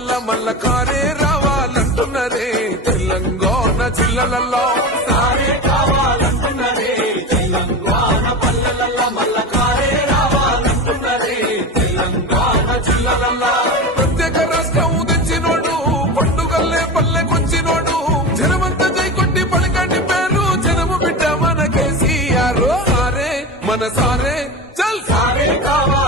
పల్లెల మల్ల కారే రావాలంటున్నరే తెలంగాణ జిల్లలలో సారే కావాలంటున్నరే తెలంగాణ పల్లెల మల్ల కారే రావాలంటున్నరే తెలంగాణ జిల్లలలో ప్రత్యేక రాష్ట్రం తెచ్చినోడు పండుగల్లే పల్లెకొచ్చినోడు జనమంతా జై కొట్టి పలకండి పేరు జనము బిడ్డ మన కేసీఆర్ సారే మన సారే చల్ సారే కావాలి